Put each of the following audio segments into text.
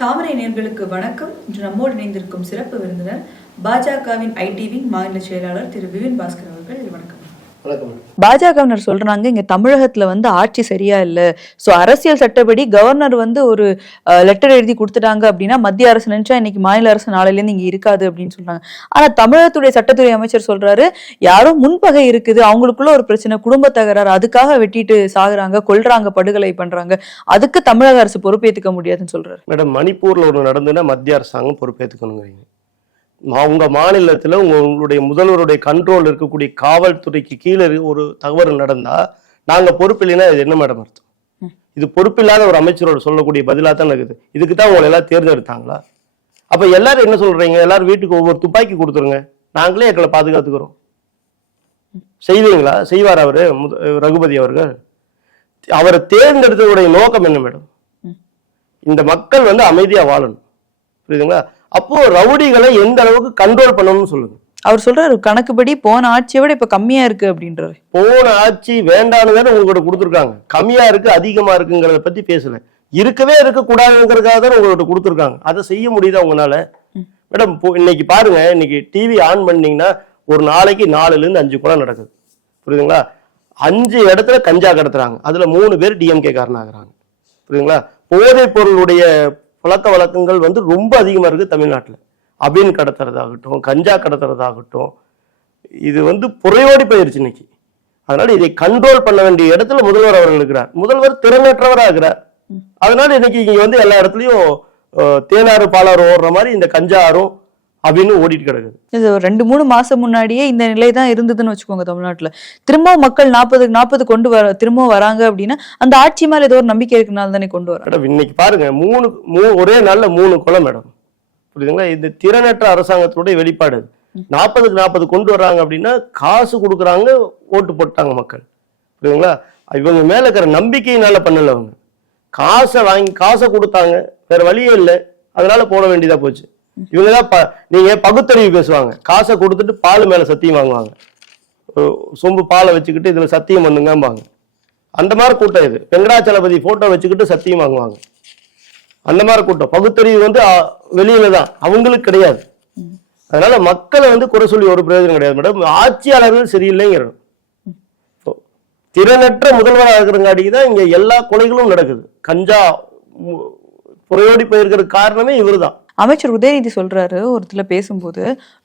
தாமரை நேர்களுக்கு வணக்கம். இன்று நம்மோடு இணைந்திருக்கும் சிறப்பு விருந்தினர் பாஜகவின் ஐடிவி மாநில செயலாளர் திரு விபின் பாஸ்கர் அவர்கள். வணக்கம் வணக்கம். பாஜகவினர் சொல்றாங்க இங்க தமிழகத்துல வந்து ஆட்சி சரியா இல்ல. சோ அரசியல் சட்டப்படி கவர்னர் வந்து ஒரு லெட்டர் எழுதி கொடுத்துட்டாங்க அப்படின்னா மத்திய அரசு நினைச்சா இன்னைக்கு மாநில அரசு நாளையில இருந்து இங்க இருக்காது அப்படின்னு சொல்றாங்க. ஆனா தமிழகத்துடைய சட்டத்துறை அமைச்சர் சொல்றாரு யாரோ முன்பகை இருக்குது அவங்களுக்குள்ள ஒரு பிரச்சனை குடும்ப தகராறு அதுக்காக வெட்டிட்டு சாகுறாங்க கொல்றாங்க படுகொலை பண்றாங்க. அதுக்கு தமிழக அரசு பொறுப்பேத்துக்க முடியாதுன்னு சொல்றாரு. மேடம் மணிப்பூர்ல ஒன்று நடந்துன்னா மத்திய அரசாங்கம் பொறுப்பேற்றுக்கணுங்கிறீங்க மா- உங்க மாநிலத்துல உங்க உங்களுடைய முதல்வருடைய கண்ட்ரோல் இருக்கக்கூடிய காவல்துறைக்கு கீழே ஒரு தவறு நடந்தா நாங்க பொறுப்பில்லைன்னா இது என்ன மேடம் அர்த்தம்? இது பொறுப்பில்லாத ஒரு அமைச்சரோட சொல்லக்கூடிய பதிலா தான் இருக்குது. இதுக்கு தான் உங்களை எல்லாம் தேர்ந்தெடுத்தாங்களா? அப்ப எல்லாரும் என்ன சொல்றீங்க? எல்லாரும் வீட்டுக்கு ஒவ்வொரு துப்பாக்கி கொடுத்துருங்க. நாங்களே எங்களை பாதுகாத்துக்கிறோம். செய்வீங்களா? செய்வார் அவரு? ரகுபதி அவர்கள்? அவரை தேர்ந்தெடுத்ததுடைய நோக்கம் என்ன மேடம் இந்த மக்கள் வந்து அமைதியா வாழணும். புரியுதுங்களா? அப்போ ரவுடிகளை எந்த அளவுக்கு கண்ட்ரோல் பண்ணணும்னு சொல்லுங்க. அவர் சொல்றாரு கணக்குப்படி போன ஆட்சியை விட இப்ப கம்மியா இருக்கு அப்படின்றாரு. போன ஆட்சி வேண்டான்னு தானே உங்கள்கிட்ட கொடுத்துருக்காங்க. கம்மியா இருக்கு அதிகமா இருக்குங்கிறத பத்தி பேசல. இருக்கவே இருக்க கூடாதுங்கிறதுக்காக தானே உங்கள்கிட்ட கொடுத்துருக்காங்க. அதை செய்ய முடியுதா உங்களால? மேடம் இன்னைக்கு பாருங்க இன்னைக்கு டிவி ஆன் பண்ணீங்கன்னா ஒரு நாளைக்கு நாலுல இருந்து அஞ்சு கொலை நடக்குது. புரியுதுங்களா? அஞ்சு இடத்துல கஞ்சா கடத்துறாங்க. அதுல மூணு பேர் டிஎம்கே காரணாகிறாங்க புரியுதுங்களா? போதைப் பொருளுடைய பழக்க வழக்கங்கள் வந்து ரொம்ப அதிகமா இருக்கு தமிழ்நாட்டுல. அபின் கடத்துறதாகட்டும் கஞ்சா கடத்துறதாகட்டும் இது வந்து புறையோடி போயிருச்சு இன்னைக்கு. அதனால இதை கண்ட்ரோல் பண்ண வேண்டிய இடத்துல முதல்வர் அவர்கள் இருக்கிறார். முதல்வர் திறனற்றவராக இருக்கிறார். அதனால இன்னைக்கு இங்க வந்து எல்லா இடத்துலயும் தேனாறு பாலாறு ஓடுற மாதிரி இந்த கஞ்சா ஆறும் அப்படின்னு ஓடிட்டு கிடக்குது. இது ஒரு ரெண்டு மூணு மாசம் முன்னாடியே இந்த நிலை தான் இருந்ததுன்னு வச்சுக்கோங்க தமிழ்நாட்டுல. திரும்பவும் மக்கள் நாற்பதுக்கு நாற்பது கொண்டு வர திரும்பவும் வராங்க அப்படின்னா அந்த ஆட்சி மேல ஏதோ ஒரு நம்பிக்கை இருக்கனால தானே கொண்டு வராங்க. மேடம் இன்னைக்கு பாருங்க மூணு மூ ஒரே நாள்ல மூணு கொலை மேடம். புரியுதுங்களா? இது திறனற்ற அரசாங்கத்தினுடைய வெளிப்பாடு. நாற்பதுக்கு நாற்பது கொண்டு வர்றாங்க அப்படின்னா காசு கொடுக்குறாங்க ஓட்டு போட்டாங்க மக்கள். புரியுதுங்களா? இவங்க மேல இருக்கிற நம்பிக்கையினால பண்ணல அவங்க. காசை வாங்கி காசை கொடுத்தாங்க. வேற வழியே இல்லை. அதனால போட வேண்டியதா போச்சு. இவங்க தான் ப- நீங்க பகுத்தறிவு பேசுவாங்க? காசை கொடுத்துட்டு பால் மேல சத்தியம் வாங்குவாங்க. சொம்பு பாலை வச்சுக்கிட்டு இதுல சத்தியம் பண்ணுங்கம்பாங்க. அந்த மாதிரி கூட்டம் இது. வெங்கடாச்சலபதி போட்டோ வச்சுக்கிட்டு சத்தியம் வாங்குவாங்க. அந்த மாதிரி கூட்டம். பகுத்தறிவு வந்து வெளியில தான். அவங்களுக்கு கிடையாது. அதனால மக்களை வந்து குறை சொல்லி ஒரு பிரயோஜனம் கிடையாது மேடம். ஆட்சியாளர்கள் சரியில்லைங்கிறது. திறனற்ற முதல்வராக இருக்கிறங்காட்டிக்கு தான் இங்க எல்லா கொலைகளும் நடக்குது. கஞ்சா புறையோடி போயிருக்கிற காரணமே இவர்தான். அமைச்சர் உதயநிதி சொல்றாரு ஒருத்துல பேசும்போது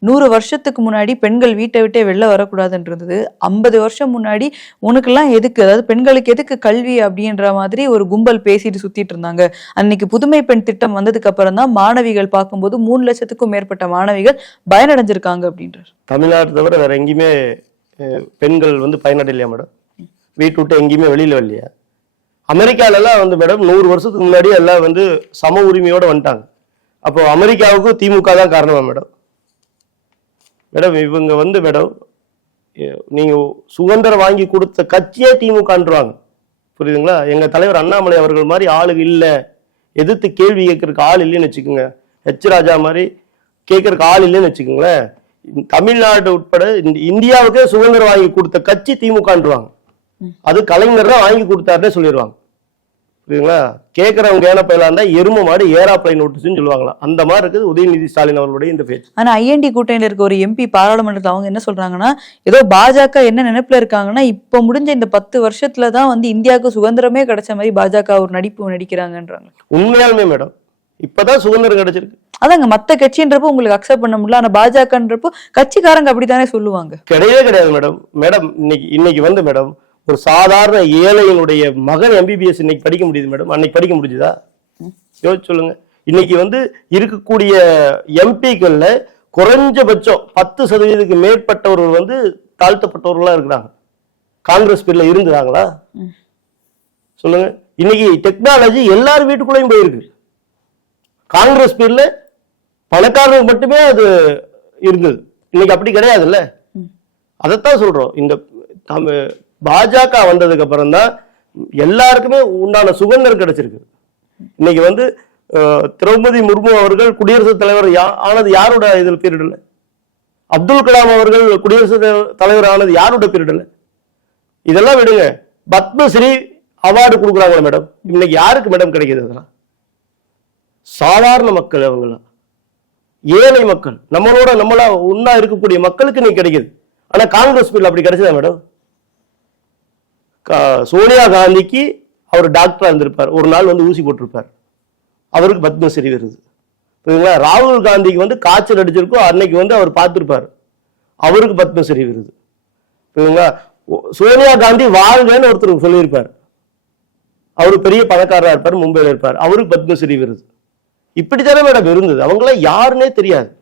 நூறு வருஷத்துக்கு முன்னாடி பெண்கள் வீட்டை விட்டே வெளில வரக்கூடாதுன்னு இருந்தது ஐம்பது வருஷம் முன்னாடி உனக்கெல்லாம் எதுக்கு அதாவது பெண்களுக்கு எதுக்கு கல்வி அப்படின்ற மாதிரி ஒரு கும்பல் பேசிட்டு சுத்திட்டு இருந்தாங்க. அன்னைக்கு புதுமை பெண் திட்டம் வந்ததுக்கு அப்புறம் தான் மாணவிகள் பார்க்கும்போது மூணு லட்சத்துக்கும் மேற்பட்ட மாணவிகள் பயனடைஞ்சிருக்காங்க அப்படின்றார். தமிழ்நாட்டை தவிர வேற எங்கேயுமே பெண்கள் வந்து பயனடையலையா மேடம்? வீட்டு விட்டு எங்கேயுமே வெளியில வரலையா? அமெரிக்கால எல்லாம் வந்து மேடம் நூறு வருஷத்துக்கு முன்னாடி எல்லாம் வந்து சம உரிமையோட வந்துட்டாங்க. அப்போ அமெரிக்காவுக்கு திமுக தான் காரணமா மேடம்? மேடம் இவங்க வந்து மேடம் எ- நீங்க சுதந்திரம் வாங்கி கொடுத்த கட்சியே திமுகன்றாங்க புரியுதுங்களா? எங்க தலைவர் அண்ணாமலை அவர்கள் மாதிரி ஆளுங்க இல்ல. எதிர்த்து கேள்வி கேட்கறதுக்கு ஆள் இல்லைன்னு வச்சுக்கோங்க. ஹெச் ராஜா மாதிரி கேட்கறதுக்கு ஆள் இல்லைன்னு வச்சுக்கோங்களேன். தமிழ்நாடு உட்பட இந்த இந்தியாவுக்கே சுதந்திரம் வாங்கி கொடுத்த கட்சி திமுகன்றாங்க அது கலைஞர் தான் வாங்கி கொடுத்தாருன்னே சொல்லிடுவாங்க. புரியுதுங்களா கேட்கறவங்க ஏன பயிலா இருந்தா எரும மாடு ஏராப்ளை நோட்டீஸ்னு சொல்லுவாங்களா அந்த மாதிரி இருக்குது உதயநிதி ஸ்டாலின் அவர்களுடைய இந்த பேச்சு. ஆனா ஐஎன்டி கூட்டணியில இருக்க ஒரு எம்பி பாராளுமன்றத்துல அவங்க என்ன சொல்றாங்கன்னா ஏதோ பாஜக என்ன நினைப்புல இருக்காங்கன்னா இப்ப முடிஞ்ச இந்த பத்து வருஷத்துல தான் வந்து இந்தியாவுக்கு சுதந்திரமே கிடைச்ச மாதிரி பாஜக ஒரு நடிப்பு நடிக்கிறாங்கன்றாங்க. உண்மையாலுமே மேடம் இப்பதான் சுதந்திரம் கிடைச்சிருக்கு. அதாங்க மத்த கட்சின்றப்போ உங்களுக்கு அக்செப்ட் பண்ண முடியல. ஆனா பாஜகன்றப்போ கட்சிக்காரங்க அப்படித்தானே சொல்லுவாங்க. கிடையவே கிடையாது மேடம். மேடம் இன்னைக்கு இன்னைக்கு வந்து மேடம் ஒரு சாதாரண ஏழையினுடைய மகன் எம்பிபிஎஸ் இன்னைக்கு படிக்க முடியுது மேடம். அன்னைக்கு படிக்க முடிஞ்சுதா? யோசிச்சு சொல்லுங்க. இன்னைக்கு வந்து இருக்கக்கூடிய எம்பிக்கள்ல குறைஞ்சபட்சம் பத்து சதவீதத்துக்கு மேற்பட்டவர்கள் வந்து தாழ்த்தப்பட்டவர்களா இருக்கிறாங்க. காங்கிரஸ் பேர்ல இருந்தாங்களா சொல்லுங்க. இன்னைக்கு டெக்னாலஜி எல்லார் வீட்டுக்குள்ளேயும் போயிருக்கு. காங்கிரஸ் பேர்ல பணக்காரருக்கு மட்டுமே அது இருந்தது. இன்னைக்கு அப்படி கிடையாதுல்ல? அதைத்தான் சொல்றோம். இந்த நம்ம பாஜக வந்ததுக்கு அப்புறம் தான் எல்லாருக்குமே உண்டான சுதந்திரம் கிடைச்சிருக்கு. இன்னைக்கு வந்து திரௌபதி முர்மு அவர்கள் குடியரசுத் தலைவர் யா- ஆனது யாரோட இதில் பீரியடில் அப்துல் கலாம் அவர்கள் குடியரசுத் தலைவர் ஆனது யாரோட பீரியடில் இதெல்லாம் விடுங்க. பத்மஸ்ரீ அவார்டு கொடுக்குறாங்களா மேடம்? இன்னைக்கு யாருக்கு மேடம் கிடைக்கிறது இதெல்லாம்? சாதாரண மக்கள் அவங்களாம் ஏழை மக்கள். நம்மளோட நம்மளா ஒண்ணா இருக்கக்கூடிய மக்களுக்கு இன்னைக்கு கிடைக்குது. ஆனா காங்கிரஸ் பில் அப்படி கிடைச்சதா மேடம்? சோனியா காந்திக்கு அவர் டாக்டராக இருந்திருப்பார். ஒரு நாள் வந்து ஊசி போட்டிருப்பார். அவருக்கு பத்மஸ்ரீ விருது. புரியுதுங்களா? ராகுல் காந்திக்கு வந்து காய்ச்சல் அடிச்சிருக்கோ அன்னைக்கு வந்து அவர் பார்த்துருப்பார். அவருக்கு பத்மஸ்ரீ விருது. புரியுதுங்களா? ஓ- சோனியா காந்தி வாழ்கன்னு ஒருத்தர் சொல்லியிருப்பார். அவர் பெரிய பணக்காரராக இருப்பார் மும்பையில் இருப்பார். அவருக்கு பத்மஸ்ரீ விருது. இப்படித்தானே மேடம் இருந்தது. அவங்களாம் யாருன்னே தெரியாது.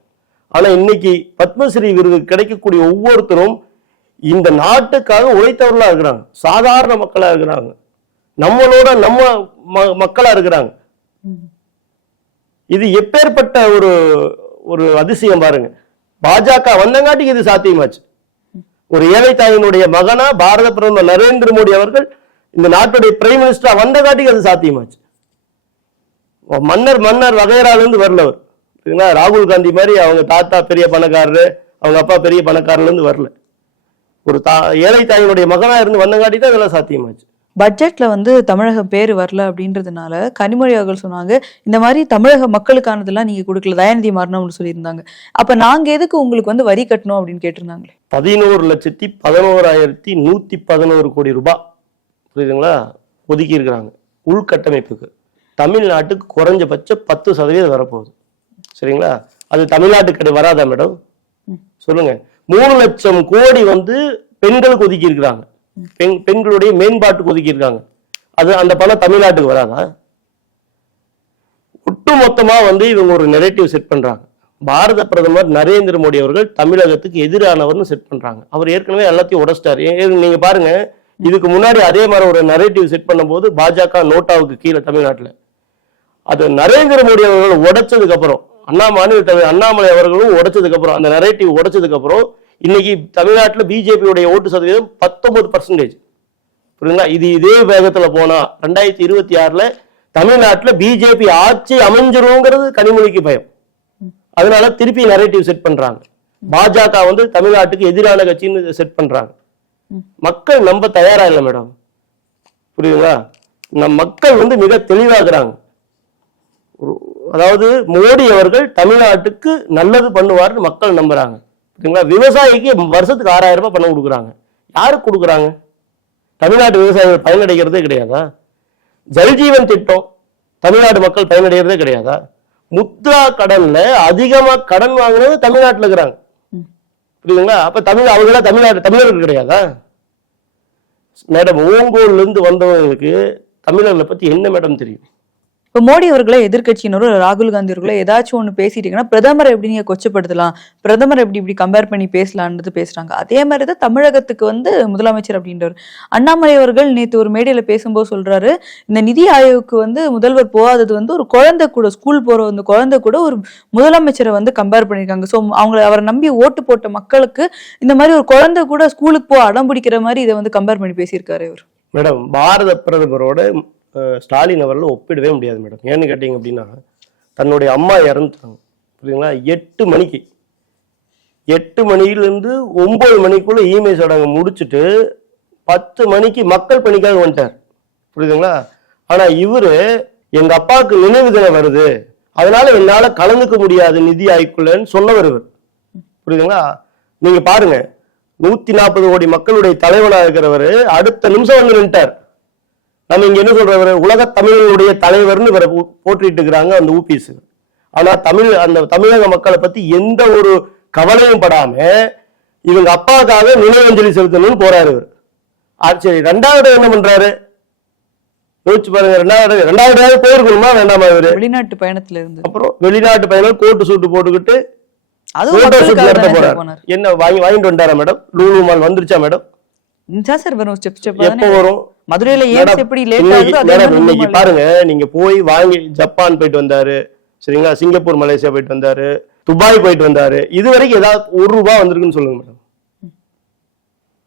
ஆனால் இன்னைக்கு பத்மஸ்ரீ விருது கிடைக்கக்கூடிய ஒவ்வொருத்தரும் இந்த நாட்டுக்காக உழைத்தவர்களாக இருக்கிறாங்க. சாதாரண மக்களா இருக்கிறாங்க. நம்மளோட நம்ம ம- மக்களா இருக்கிறாங்க. இது எப்பேற்பட்ட ஒரு ஒரு அதிசயம் பாருங்க. பாஜக வந்தங்காட்டிக்கு இது சாத்தியமாச்சு. ஒரு ஏழை தாயினுடைய மகனா பாரத பிரதமர் நரேந்திர மோடி அவர்கள் இந்த நாட்டுடைய பிரைம் மினிஸ்டரா வந்தங்காட்டிக்கு அது சாத்தியமாச்சு. மன்னர் மன்னர் வகையறால இருந்து வரல அவர். ராகுல் காந்தி மாதிரி அவங்க தாத்தா பெரிய பணக்காரரு அவங்க அப்பா பெரிய பணக்காரர்ல இருந்து வரல. ஒரு தா ஏழை தாயினுடைய மகனா இருந்து வந்தங்காட்டி தான் இதெல்லாம் சாத்தியமாச்சு. பட்ஜெட்ல வந்து தமிழகம் பேர் வரல அப்படின்றதுனால கனிமொழி அவர்கள் சொன்னாங்க இந்த மாதிரி தமிழக மக்களுக்கானதெல்லாம் நீங்க கொடுக்கல தயாநிதி மாறணும்னு சொல்லியிருந்தாங்க. அப்ப நாங்க எதுக்கு உங்களுக்கு வந்து வரி கட்டணும் அப்படின்னு கேட்டிருந்தாங்களே? பதினோரு லட்சத்தி பதினோராயிரத்தி நூத்தி பதினோரு கோடி ரூபாய் புரியுதுங்களா? ஒதுக்கி இருக்கிறாங்க உள்கட்டமைப்புக்கு. தமிழ்நாட்டுக்கு குறைஞ்சபட்சம் பத்து சதவீதம் வரப்போகுது. சரிங்களா? அது தமிழ்நாட்டுக்கு கிடை- வராதா மேடம் சொல்லுங்க. மூணு லட்சம் கோடி வந்து பெண்களுக்கு ஒதுக்கி இருக்கிறாங்க பெண் பெண்களுடைய மேம்பாட்டுக்கு ஒதுக்கி இருக்காங்க அது அந்த பணம் தமிழ்நாட்டுக்கு வராதா? ஒட்டுமொத்தமா வந்து இவங்க ஒரு நெரேட்டிவ் செட் பண்றாங்க. பாரத பிரதமர் நரேந்திர மோடி அவர்கள் தமிழகத்துக்கு எதிரானவர்னு செட் பண்றாங்க. அவர் ஏற்கனவே எல்லாத்தையும் உடைச்சிட்டாரு. நீங்க பாருங்க. இதுக்கு முன்னாடி அதே மாதிரி ஒரு நரேட்டிவ் செட் பண்ணும்போது பாஜக நோட்டாவுக்கு கீழே தமிழ்நாட்டில். அது நரேந்திர மோடி அவர்கள் உடைச்சதுக்கு அப்புறம் அண்ணா மாநில தலைவர் அண்ணாமலை அவர்களும் உடைச்சதுக்கு அப்புறம் அந்த நரேட்டிவ் உடைச்சதுக்கு அப்புறம் இன்னைக்கு தமிழ்நாட்டுல பிஜேபியுடைய ஓட்டு சதவீதம் பத்தொன்பது பர்சன்டேஜ் புரியுங்களா இது இதே வேகத்துல போனா ரெண்டாயிரத்தி இருபத்தி ஆறுல தமிழ்நாட்டுல பிஜேபி ஆட்சி அமைஞ்சிருங்கிறது கனிமொழிக்கு பயம். அதனால திருப்பி நரேட்டிவ் செட் பண்றாங்க. பாஜக வந்து தமிழ்நாட்டுக்கு எதிரான கட்சின்னு செட் பண்றாங்க. மக்கள் நம்ப தயாரா இல்லை மேடம். புரியுதுங்களா? நம் மக்கள் வந்து மிக தெளிவாகிறாங்க அதாவது மோடி அவர்கள் தமிழ்நாட்டுக்கு நல்லது பண்ணுவார்னு மக்கள் நம்புறாங்க. புரியுங்களா விவசாயிக்கு வருஷத்துக்கு ஆறாயிரம் ரூபாய் பணம் கொடுக்குறாங்க. யாருக்கு கொடுக்குறாங்க? தமிழ்நாட்டு விவசாயிகள் பயனடைகிறதே கிடையாதா? ஜல்ஜீவன் திட்டம் தமிழ்நாடு மக்கள் பயனடைகிறதே கிடையாதா? முத்ரா கடன்ல அதிகமா கடன் வாங்குறது தமிழ்நாட்டுல இருக்கிறாங்க. புரியுதுங்களா? அப்ப தமிழ் அவங்களா தமிழ்நாடு தமிழர்கள் கிடையாதா? மேடம் ஓங்கோல்ல இருந்து வந்தவங்களுக்கு தமிழர்களை பத்தி என்ன மேடம் தெரியும்? இப்ப மோடி அவர்களை எதிர்கட்சியினரோ ராகுல் காந்தி அவர்களோ ஏதாச்சும் ஒண்ணு பேசிட்டீங்கன்னா பிரதமரை எப்படி நீங்க கொச்சப்படுத்தலாம்? பிரதமர் எப்படி இப்படி கம்பேர் பண்ணி பேசலான்றது பேசுறாங்க. அதே மாதிரிதான் தமிழகத்துக்கு வந்து முதலமைச்சர் அப்படின்றவர். அண்ணாமலை அவர்கள் நேத்து ஒரு மேடையில பேசும்போது சொல்றாரு இந்த நிதி ஆயோக்கு வந்து முதல்வர் போகாதது வந்து ஒரு குழந்தை கூட ஸ்கூல் போற அந்த குழந்தை கூட ஒரு முதலமைச்சரை வந்து கம்பேர் பண்ணிருக்காங்க. ஸோ அவங்களை அவரை நம்பி ஓட்டு போட்ட மக்களுக்கு இந்த மாதிரி ஒரு குழந்தை கூட ஸ்கூலுக்கு போக அடம் பிடிக்கிற மாதிரி இதை வந்து கம்பேர் பண்ணி பேசியிருக்காரு இவர். மேடம் பாரத பிரதமரோட ஸ்டாலின் அவரில் ஒப்பிடவே முடியாது மேடம். ஏன்னு கேட்டிங்க அப்படின்னா தன்னுடைய அம்மா இறந்துட்டாங்க. புரியுதுங்களா? எட்டு மணிக்கு. எட்டு மணியிலேருந்து ஒம்பது மணிக்குள்ளே இமெயில் சடங்கு முடிச்சுட்டு பத்து மணிக்கு மக்கள் பணிக்காக வந்துட்டார். புரியுதுங்களா? ஆனால் இவர் எங்கள் அப்பாவுக்கு நினைவு தினம் வருது. அதனால என்னால் கலந்துக்க முடியாது நிதி ஆய்க்குள்ளன்னு சொன்னவர் இவர். புரியுதுங்களா? நீங்கள் பாருங்க. நூற்றி நாற்பது கோடி மக்களுடைய தலைவனாக இருக்கிறவர் அடுத்த நிமிஷம் வந்து நின்ட்டார் நம்ம இங்க என்ன சொல்றவர் உலக தமிழர்களுடைய தலைவர்னு இவரை போற்றிட்டு இருக்கிறாங்க அந்த ஊபிஸ் ஆனா தமிழ் அந்த தமிழக மக்களை பத்தி எந்த ஒரு கவலையும் படாம இவங்க அப்பாவுக்காக நினைவஞ்சலி செலுத்தணும்னு போறாரு இவர். சரி ரெண்டாவது என்ன பண்றாரு? யோசிச்சு பாருங்க ரெண்டாவது ரெண்டாவது போயிருக்கணுமா? வேண்டாமா இவரு? வெளிநாட்டு பயணத்துல இருந்து. அப்புறம் வெளிநாட்டு பையனும் கோட்டு சூட்டு போட்டுக்கிட்டு போறாரு. என்ன வாங்கி வாங்கிட்டு வந்தாரா மேடம்? லூலு மால் வந்துருச்சா மேடம்? சார் வரும் ஸ்டெப் ஸ்டெப் எப்போ வரும்? மதுரையில ஏன் மேடம், எப்படி லேட் இன்னைக்கு- ஆகுதோ பாருங்க நீங்க போய் வாங்கி ஜப்பான் போயிட்டு வந்தாரு சரிங்களா? சிங்கப்பூர் மலேசியா போயிட்டு வந்தாரு துபாய் போயிட்டு வந்தாரு. இது வரைக்கும் ஏதாவது ஒரு ரூபாய் வந்திருக்குன்னு சொல்லுங்க மேடம்.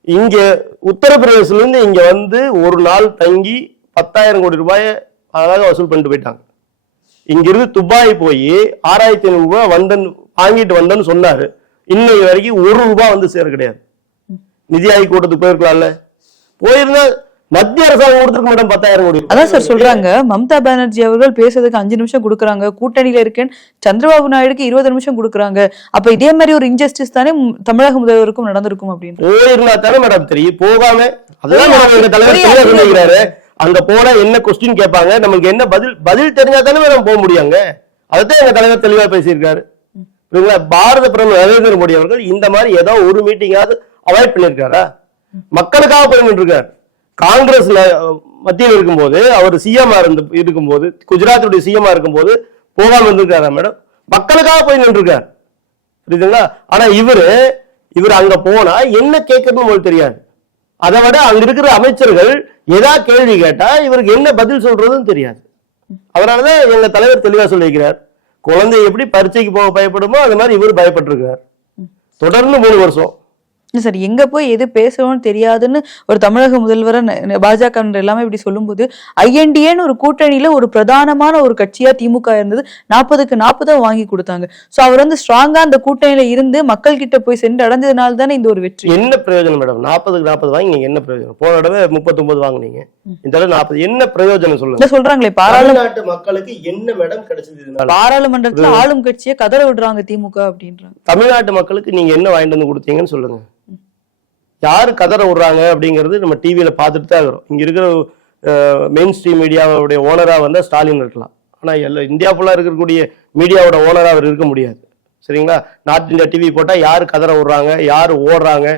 இங்க உத்தரப்பிரதேசல இருந்து இங்க வந்து ஒரு நாள் தங்கி பத்தாயிரம் கோடி ரூபாயை அழகாக வசூல் பண்ணிட்டு போயிட்டாங்க. இங்கிருந்து துபாய் போய் ஆறாயிரத்தி ஐநூறு ரூபாய் வந்தன் வாங்கிட்டு வந்தேன்னு சொன்னாரு. இன்னைக்கு வரைக்கும் ஒரு ரூபாய் வந்து சேர கிடையாது. நிதி ஆய்வு கூட்டத்துக்கு போயிருக்கலாம்ல. போயிருந்தா மத்திய அரசாங்கம் கொடுத்துருக்கு மேடம் பத்தாயிரம் கோடி. அதான் சார் சொல்றாங்க. மம்தா பானர்ஜி அவர்கள் பேசுறதுக்கு அஞ்சு நிமிஷம் கொடுக்குறாங்க. கூட்டணியில இருக்கேன்னு சந்திரபாபு நாயுடுக்கு இருபது நிமிஷம் கொடுக்குறாங்க. அப்ப இதே மாதிரி ஒரு இன்ஜஸ்டிஸ் தானே தமிழக முதல்வருக்கும் நடந்திருக்கும் அப்படின்னு போயிருந்தா தானே மேடம் தெரியும். போகாம அதுதான் மேடம் எங்க தலைவர் சொல்லிக்கிறாரு அங்க போனா என்ன கொஸ்டின் கேட்பாங்க? நம்மளுக்கு என்ன பதில் பதில் தெரிஞ்சா தானே மேடம் போக முடியுங்க. அதைத்தான் எங்க தலைவர் தெளிவா பேசியிருக்காரு. பாரத பிரதமர் நரேந்திர மோடி அவர்கள் இந்த மாதிரி ஏதோ ஒரு மீட்டிங்காவது அவாய்ட் பண்ணியிருக்காரா? மக்களுக்காக போயிட்டு இருக்காரு காங்கிரஸ்ல மத்தியில் இருக்கும்போது அவர் சிஎம்மா இருந்து இருக்கும்போது குஜராத்துடைய சிஎம்மா இருக்கும்போது போகாம இருந்திருக்காரா மேடம்? மக்களுக்காக போய் நின்றுருக்கார். புரியுதுங்களா? ஆனா இவரு இவர் அங்க போனா என்ன கேட்கறதுன்னு உங்களுக்கு தெரியாது. அதை விட அங்க இருக்கிற அமைச்சர்கள் ஏதா கேள்வி கேட்டா இவருக்கு என்ன பதில் சொல்றதுன்னு தெரியாது. அதனாலதான் எங்க தலைவர் தெளிவா சொல்லியிருக்கிறார். குழந்தை எப்படி பரீட்சைக்கு போக பயப்படுமோ அது மாதிரி இவர் பயப்பட்டிருக்கார். தொடர்ந்து மூணு வருஷம். இல்ல சார் எங்க போய் எது பேசணும்னு தெரியாதுன்னு ஒரு தமிழக முதல்வரை பாஜக எல்லாமே இப்படி சொல்லும்போது ஐஎன்டிஏன்னு ஒரு கூட்டணியில ஒரு பிரதானமான ஒரு கட்சியா திமுக இருந்தது. நாற்பதுக்கு நாற்பதா வாங்கி கொடுத்தாங்க. சோ அவர் வந்து ஸ்ட்ராங்கா அந்த கூட்டணியில இருந்து மக்கள் கிட்ட போய் சென்று அடைஞ்சதுனால தானே இந்த ஒரு வெற்றி. என்ன பிரயோஜனம் மேடம்? நாற்பதுக்கு நாற்பது வாங்கி என்ன பிரயோஜனம்? போன தடவை முப்பத்தொன்பது வாங்குனீங்க. இந்த தடவை நாற்பது. என்ன பிரயோஜனம் சொல்லுங்க? சொல்றாங்களே பாராளு தமிழ்நாட்டு மக்களுக்கு என்ன மேடம் கிடைச்சது பாராளுமன்றத்துல ஆளும் கட்சியை கதற விடுறாங்க திமுக அப்படின்றாங்க. தமிழ்நாட்டு மக்களுக்கு நீங்க என்ன வாங்கிட்டு வந்து கொடுத்தீங்கன்னு சொல்லுங்க. யார் கதற விடுறாங்க அப்படிங்கிறது நம்ம டிவியில் பார்த்துட்டு தான் இருக்கிறோம். இங்கே இருக்கிற மெயின் ஸ்ட்ரீம் மீடியாவுடைய ஓனராக வந்தால் ஸ்டாலின் இருக்கலாம். ஆனால் எல்லா இந்தியா ஃபுல்லாக இருக்கக்கூடிய மீடியாவோட ஓனராக அவர் இருக்க முடியாது. சரிங்களா? நார்த் இந்தியா டிவி போட்டால் யார் கதற விடுறாங்க யார் ஓடுறாங்க?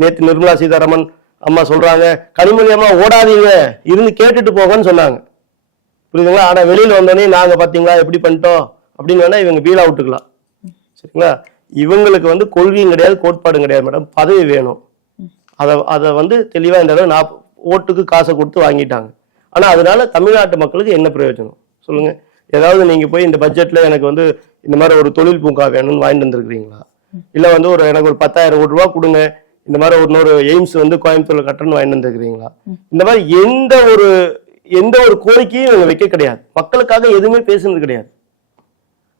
நேற்று நிர்மலா சீதாராமன் அம்மா சொல்கிறாங்க கனிமொழி அம்மா ஓடாதீங்க இருந்து கேட்டுட்டு போங்கன்னு சொன்னாங்க. புரியுதுங்களா? ஆனால் வெளியில் வந்தோடனே நாங்கள் பார்த்தீங்களா எப்படி பண்ணிட்டோம்? அப்படின்னு வேணால் இவங்க வீலா விட்டுக்கலாம். சரிங்களா? இவங்களுக்கு வந்து கொள்கையும் கிடையாது கோட்பாடும் கிடையாது மேடம். பதவி வேணும். அதை அதை வந்து தெளிவா இந்த தடவை நான் ஓட்டுக்கு காசை கொடுத்து வாங்கிட்டாங்க. ஆனா அதனால தமிழ்நாட்டு மக்களுக்கு என்ன பிரயோஜனம்? சொல்லுங்க. ஏதாவது நீங்க போய் இந்த பட்ஜெட்ல எனக்கு வந்து இந்த மாதிரி ஒரு தொழில் பூங்கா வேணும்னு வாங்கிட்டு வந்திருக்கிறீங்களா? இல்ல வந்து ஒரு எனக்கு ஒரு பத்தாயிரம் கோடி ரூபாய் கொடுங்க. இந்த மாதிரி ஒரு இன்னொரு எய்ம்ஸ் வந்து கோயம்புத்தூர்ல கட்டணும்னு வாங்கிட்டு வந்திருக்கிறீங்களா? இந்த மாதிரி எந்த ஒரு எந்த ஒரு கோரிக்கையும் இவங்க வைக்க கிடையாது. மக்களுக்காக எதுவுமே பேசுனது கிடையாது.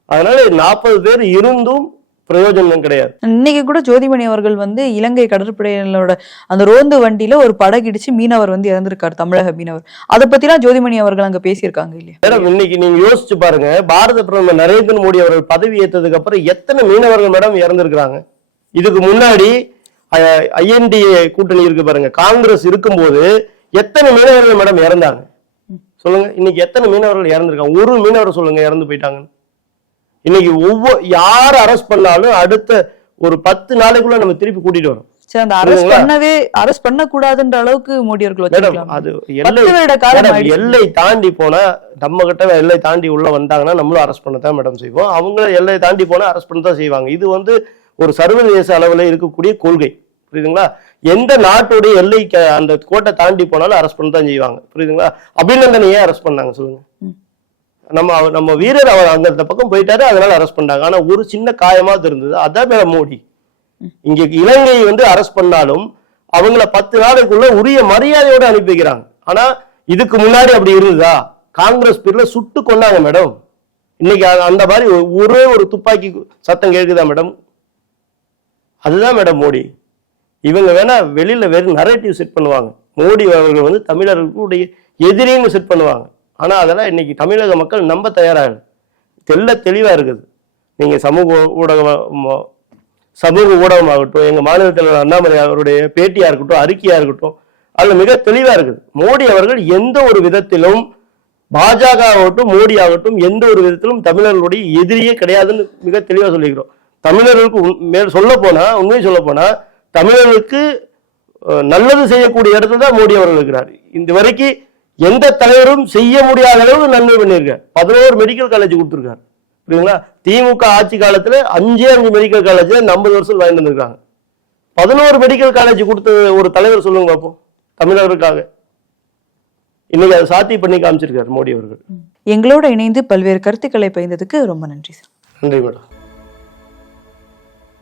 அதனால நாற்பது பேர் இருந்தும் பிரயோஜனம் கிடையாது. இன்னைக்கு கூட ஜோதிமணி அவர்கள் வந்து இலங்கை கடற்படையினரோட அந்த ரோந்து வண்டியில ஒரு படகிடிச்சு மீனவர் வந்து இறந்திருக்காரு தமிழக மீனவர். அதை பத்திலாம் ஜோதிமணி அவர்கள் அங்க பேசியிருக்காங்க இல்லையா? மேடம் இன்னைக்கு நீங்க யோசிச்சு பாருங்க பாரத பிரதமர் நரேந்திர மோடி அவர்கள் பதவி ஏற்றதுக்கு அப்புறம் எத்தனை மீனவர்கள் மேடம் இறந்திருக்கிறாங்க? இதுக்கு முன்னாடி ஐஎன்டிஏ கூட்டணி இருக்கு பாருங்க காங்கிரஸ் இருக்கும்போது எத்தனை மீனவர்கள் மேடம் இறந்தாங்க? சொல்லுங்க இன்னைக்கு எத்தனை மீனவர்கள் இறந்திருக்காங்க? ஒரு மீனவர் சொல்லுங்க இறந்து போயிட்டாங்க இன்னைக்கு ஒவ்வொரு யார் அரெஸ்ட் பண்ணாலும் அடுத்த ஒரு பத்து நாளைக்குள்ள நம்ம திருப்பி கூட்டிட்டு வரோம். சரி அந்த அரெஸ்ட்? பண்ணவே அரெஸ்ட் பண்ண கூடாதுன்ற அளவுக்கு மோடி அவர்கள் அது எல்லை. எல்லை தாண்டி போனா நம்ம கிட்ட எல்லை தாண்டி உள்ள வந்தாங்கன்னா நம்மளும் அரெஸ்ட் பண்ண மேடம் செய்வோம். அவங்க எல்லை தாண்டி போனா அரெஸ்ட் பண்ண தான் செய்வாங்க. இது வந்து ஒரு சர்வதேச அளவுல இருக்கக்கூடிய கொள்கை. புரியுதுங்களா? எந்த நாட்டுடைய எல்லை அந்த கோட்டை தாண்டி போனாலும் அரெஸ்ட் பண்ண தான் செய்வாங்க. புரியுதுங்களா? அபிநந்தனை ஏன் அரெஸ்ட் பண்ணாங்க சொல்லுங்க. நம்ம நம்ம வீரர் அவர் அந்த பக்கம் போயிட்டாரு அதனால அரெஸ்ட் பண்ணாங்க ஆனா ஒரு சின்ன காயமாவது இருந்தது. அதான் மேடம் மோடி. இங்க இலங்கை வந்து அரெஸ்ட் பண்ணாலும் அவங்கள பத்து நாளைக்குள்ள உரிய மரியாதையோட அனுப்பி வைக்கிறாங்க. ஆனா இதுக்கு முன்னாடி அப்படி இருந்ததா? காங்கிரஸ் பேர்ல சுட்டு கொண்டாங்க மேடம். இன்னைக்கு அந்த மாதிரி ஒரே ஒரு துப்பாக்கி சத்தம் கேட்குதா மேடம்? அதுதான் மேடம் மோடி. இவங்க வேணா வெளியில வெறும் நரேட்டிவ் செட் பண்ணுவாங்க. மோடி அவர்கள் வந்து தமிழர்களுடைய எதிரின்னு செட் பண்ணுவாங்க. ஆனால் அதெல்லாம் இன்றைக்கி தமிழக மக்கள் நம்ப தயாராக தெல்ல தெளிவாக இருக்குது. நீங்கள் சமூக ஊடகம் சமூக ஊடகமாகட்டும் எங்கள் மாநிலத்தில் அண்ணாமலை அவருடைய பேட்டியாக இருக்கட்டும் அறிக்கையாக இருக்கட்டும் அதில் மிக தெளிவாக இருக்குது. மோடி அவர்கள் எந்த ஒரு விதத்திலும் பாஜக ஆகட்டும் மோடி ஆகட்டும் எந்த ஒரு விதத்திலும் தமிழர்களுடைய எதிரியே கிடையாதுன்னு மிக தெளிவாக சொல்லிக்கிறோம். தமிழர்களுக்கு உண்- மேல் சொல்ல போனால் உண்மையை சொல்ல போனால் தமிழர்களுக்கு நல்லது செய்யக்கூடிய இடத்துல தான் மோடி அவர்கள் இருக்கிறார். இந்த வரைக்கும் எந்த தலைவரும் செய்ய முடியாத அளவுக்கு நன்மை பண்ணியிருக்கார். பதினோரு மெடிக்கல் காலேஜ் கொடுத்துருக்காரு. புரியுங்களா திமுக ஆட்சி காலத்துல அஞ்சே அஞ்சு மெடிக்கல் காலேஜ் ஐம்பது வருஷம் வாங்கிட்டு வந்திருக்காங்க. பதினோரு மெடிக்கல் காலேஜ் கொடுத்த ஒரு தலைவர் சொல்லுங்க பார்ப்போம் தமிழர்களுக்காக இன்னைக்கு அதை சாத்தி பண்ணி காமிச்சிருக்காரு மோடி அவர்கள். எங்களோட இணைந்து பல்வேறு கருத்துக்களை பகிர்ந்ததுக்கு ரொம்ப நன்றி சார். நன்றி மேடம்.